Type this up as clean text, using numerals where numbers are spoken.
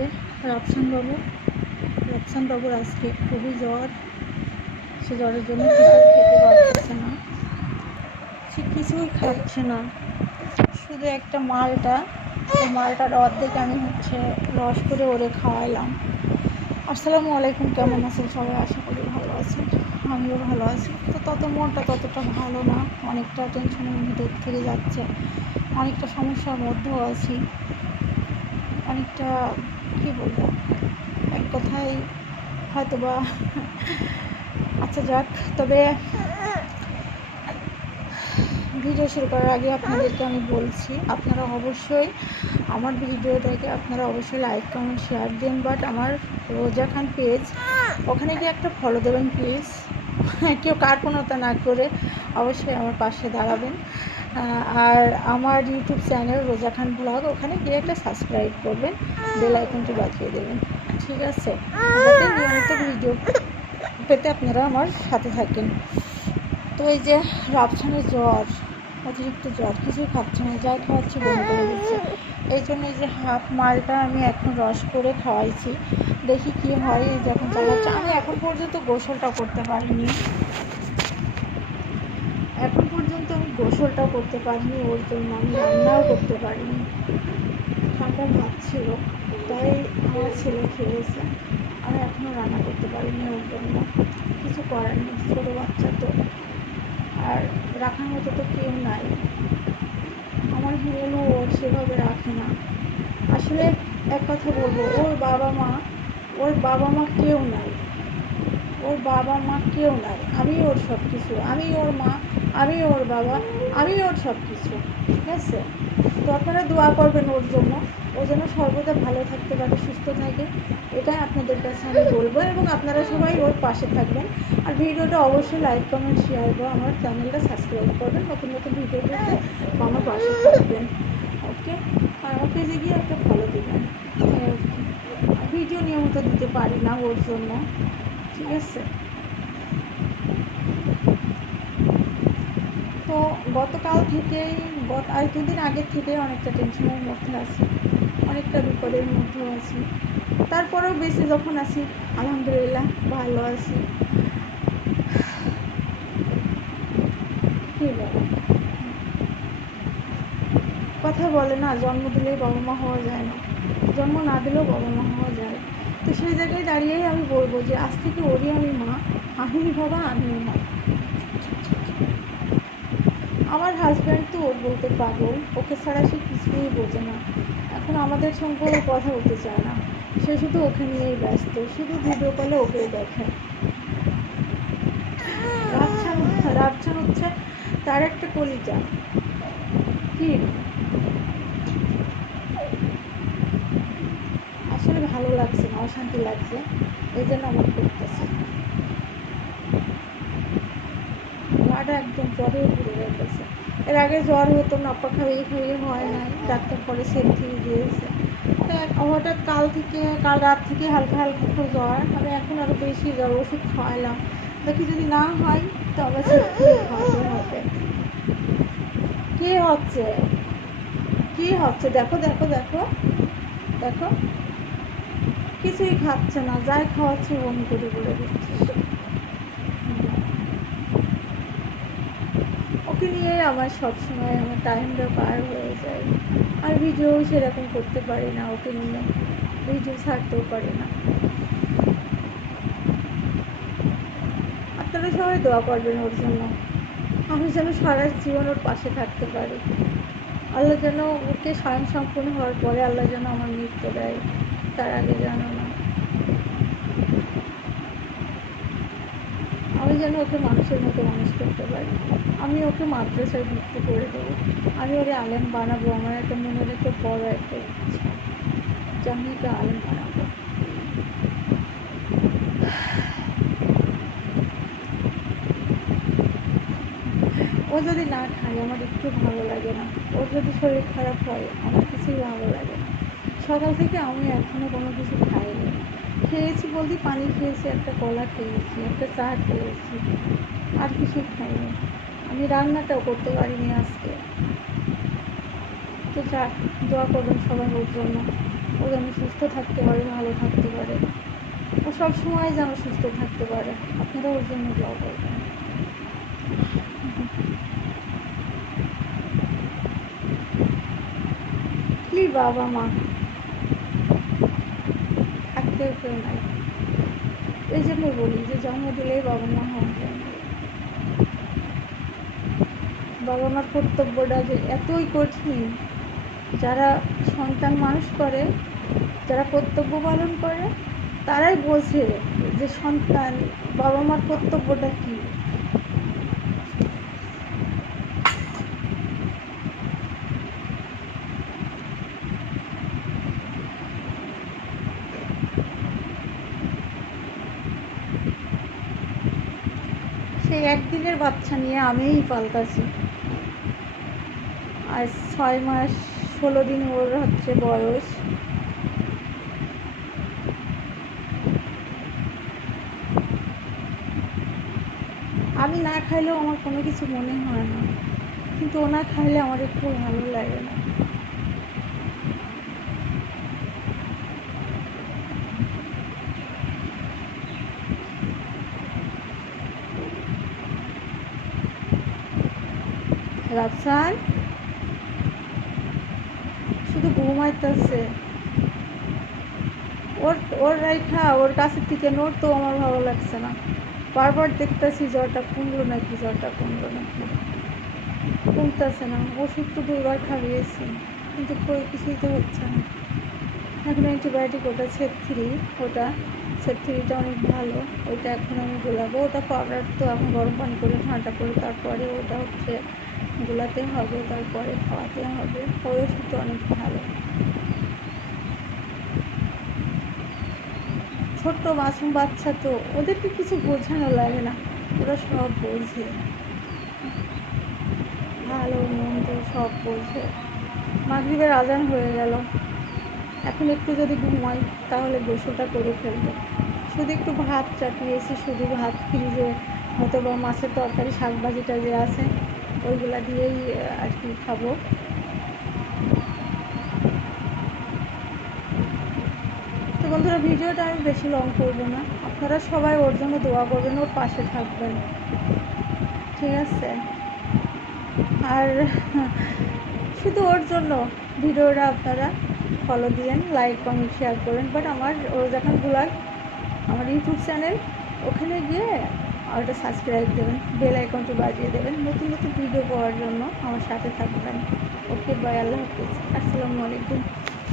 যে রাফসানবাবুর আজকে খুবই জ্বর। সে জ্বরের জন্য কিছুই খেতে পারতেছে না, সে কিছুই খাচ্ছে না, শুধু একটা মালটার অর্ধেক আমি রস করে ওরে খাওয়াইলাম। আসসালামু আলাইকুম, কেমন আছেন সবাই? আশা করি ভালো আছেন, আমিও ভালো আছি। তো মনটা ততটা ভালো না, অনেকটা টেনশনের ভিতর থেকে যাচ্ছে, অনেকটা সমস্যার মধ্যেও আছি, অনেকটা কী বলবো, এক কথায় হয়তো বা আচ্ছা যাক। তবে ভিডিও শুরু করার আগে আপনাদেরকে আমি বলছি, আপনারা অবশ্যই আমার ভিডিওটাকে লাইক কমেন্ট শেয়ার দেন। বাট আমার রোজা খান পেজ, ওখানে গিয়ে একটা ফলো দেবেন প্লিজ। কেউ কার্পণতা না করে অবশ্যই আমার পাশে দাঁড়াবেন। আর আমার ইউটিউব চ্যানেল রোজা খান ব্লগ, ওখানে গিয়ে একটা সাবস্ক্রাইব করবেন, বেল আইকনটি বাজিয়ে দেবেন, ঠিক আছে? যাতে নিয়মিত ভিডিও পেতে আপনারা আমার সাথে থাকেন। তো এই যে রাফসানের জ্বর, অতিরিক্ত জ্বর, কিছুই খাচ্ছে না, যাই খাওয়াচ্ছি বমি করে দিচ্ছে। এই জন্য এই যে হাফ মালটা আমি এখন রস করে খাওয়াইছি, দেখি কি হয় যখন চালাচ্ছে। আমি এখন পর্যন্ত গোসলটা করতে পারিনি, ওর জন্য আমি রান্নাও করতে পারিনি। ঠান্ডা ভাত ছিল, তাই আমার ছেলে খেয়েছে, আমি এখনও রান্না করতে পারিনি ওর জন্য। কিছু করার নেই, ছোটো বাচ্চা তো, আর রাখার মতো তো কেউ নাই। আমার হিরোলও ওর সেভাবে রাখে না। আসলে এক কথা বলবো, ওর বাবা মা কেউ নাই, আমি ওর সব কিছু, আমি ওর মা, আমি ওর বাবা, আমি ওর সব কিছু, ঠিক আছে? তো আপনারা দোয়া করবেন ওর জন্য, ও যেন সর্বদা ভালো থাকতে পারে, সুস্থ থাকে, এটাই আপনাদের কাছে আমি বলবো। এবং আপনারা সবাই ওর পাশে থাকবেন, আর ভিডিওটা অবশ্যই লাইক কমেন্ট শেয়ার করে আমার চ্যানেলটা সাবস্ক্রাইব করবেন, নতুন ভিডিও পেতে আমার পাশে থাকবেন, ওকে? আর আমার পেজে গিয়ে একটা ফলো দেবেন। ভিডিও নিয়মিত দিতে পারি না ওর জন্য, ঠিক আছে? তো গতকাল থেকেই আর দুদিন আগের থেকে অনেকটা টেনশনের মধ্যে আছি, অনেকটা বিপদের মধ্যেও আছি। তারপরেও বেশি যখন আছি, আলহামদুলিল্লাহ ভালো আছি। কী বলে কথা বলে না, জন্ম দিলেই বাবা মা হওয়া যায় না, জন্ম না দিলেও বাবা মা হওয়া যায়। তো সেই জায়গায় দাঁড়িয়েই আমি বলবো যে আজ থেকে ওরই আমি মা, আমিই বাবা, আমিই মা। আমার হাজব্যান্ড তো ওর বলতে পাগল, ওকে ছাড়া সে কিছুই বোঝে না। এখন আমাদের সঙ্গে কথা বলতে চায় না, সে শুধু ওকে নিয়েই ব্যস্ত, শুধু ভিডিও কলে ওকেই দেখে। রাফসান হচ্ছে তার একটা কলিজা। কি আসলে ভালো লাগছে না, অশান্তি লাগছে, এই জন্য আমার করতেছে। গাটা একদম জ্বরে ঘুরে যাইতেছে। এর আগে জ্বর হতো না, খাইয়ে হয় নাই, ডাক্তার পরে সেন্ট্রি দিয়েছে। তো হঠাৎ কাল রাত থেকে হালকা হালকা একটু জ্বর, আমি এখন আরও বেশি জ্বর, ওষুধ খাওয়ালাম, দেখি যদি না হয় তবে সেন্ট্রি খাওয়াতে হবে। কি হচ্ছে দেখো দেখো দেখো দেখো, কিছুই খাচ্ছে না, যাই খাওয়াচ্ছি বমি করে বলে দিচ্ছে। ওকে নিয়ে আমার সবসময় আমার টাইমটা পার হয়ে যায়, আর ভিডিও সেরকম করতে পারি না, ওকে নিয়ে ভিডিও ছাড়তেও পারি না। আপনারা সবাই দোয়া করবেন ওর জন্য, আমি যেন সারা জীবন ওর পাশে থাকতে পারি। আল্লাহ যেন ওকে স্বয়ং সম্পূর্ণ হওয়ার পরে আল্লাহ যেন আমার মৃত্যু দেয়, তার আগে জানো না। আমি যেন ওকে মানুষের মতো মানুষ করতে পারি। আমি ওকে মাদ্রাসায় ভর্তি করে দেবো, আমি ওকে আলেম বানাবো। আমার একটা মনের একটা বড় একটা ইচ্ছা যে আমি ওকে আলেম বানাবো। ও যদি না খায় আমার একটু ভালো লাগে না, ওর যদি শরীর খারাপ হয় আমার কিছুই ভালো লাগে না। সকাল থেকে আমি এখনও কোনো কিছু খাইনি, খেয়েছি বলতে পানি খেয়েছি, একটা কলা খেয়েছি, একটা চা খেয়েছি, আর কিছুই খাইনি। আমি রান্নাটাও করতে পারিনি আজকে। তো যাক, দোয়া করবেন সবাই ওর জন্য। ও যেন সুস্থ থাকতে পারে, ভালো থাকতে পারে, ও সবসময় যেন সুস্থ থাকতে পারে। আপনারা ওর জন্য দোয়া করবেন। কি বাবা মা থাকতে কেউ নাই, এই জন্য বলি যে জন্ম দিলেই বাবা মা হওয়া যায় না। বাবা মার কর্তব্যটা যে এতই কঠিন, যারা সন্তান মানুষ করে, যারা কর্তব্য পালন করে, তারাই বোঝে যে সন্তান বাবা মার কর্তব্যটা কী। সেই একদিনের বাচ্চা নিয়ে আমিই পাল্টাছি। আজ 6 মাস 16 দিন ওর হচ্ছে বয়স। আমি না খাইলেও আমার কোনো কিছু মনে হয় না, কিন্তু ও না খাইলে আমার একটু ভালো লাগে না। রাফসান শুধু ঘুমাইতেছে, ওর ওর রাইখা ওর কাছের থেকে নড়তো আমার ভালো লাগছে না। বারবার দেখতেছি জ্বরটা কমলো নাকি, জ্বরটা কমলো নাকি, কমতেছে না। ওষুধ তো 2বার খাইয়েছি, কিন্তু কিছুই তো হচ্ছে না। এখন অ্যান্টিবায়োটিক, ওটা সেট 3, ওটা সেট 3টা অনেক ভালো, ওইটা এখন আমি গোলাবো। ওটা পাউডার তো এখন গরম পানি করে ঠান্ডা করে তারপরে ওটা হচ্ছে গোলাতে হবে, তারপরে খাওয়াতে হবে। ওই ওষুধটা অনেক ভালো। ছোট্ট মাসুম বাচ্চা তো, ওদেরকে কিছু বোঝানো লাগে না, ওরা সব বোঝে, ভালো মন্দ সব বোঝে। মাগরিবের আজান হয়ে গেল, এখন একটু যদি ঘুমাই তাহলে গোসলটা করে ফেলবো। শুধু একটু ভাত চাপিয়েছি, শুধু ভাত, ফ্রিজে হয়তো বা মাছের তরকারি শাক ভাজিটা যে আছে ওইগুলা দিয়েই আর কি খাবো। তো বন্ধুরা, ভিডিওটা আমি বেশি লং করবো না, আপনারা সবাই ওর জন্য দোয়া করবেন, ওর পাশে থাকবেন, ঠিক আছে? আর শুধু ওর জন্য ভিডিওটা আপনারা ফলো দিয়েন, লাইক কমেন্ট শেয়ার করেন। বাট আমার রোজাখান ব্লগ, আমার ইউটিউব চ্যানেল, ওখানে গিয়ে ওটা সাবস্ক্রাইব দেবেন, বেল আইকনটি বাজিয়ে দেবেন, নতুন নতুন ভিডিও পাওয়ার জন্য আমার সাথে থাকবেন। ওকে, বাই, আল্লাহ হাফিজ, আসসালামু আলাইকুম।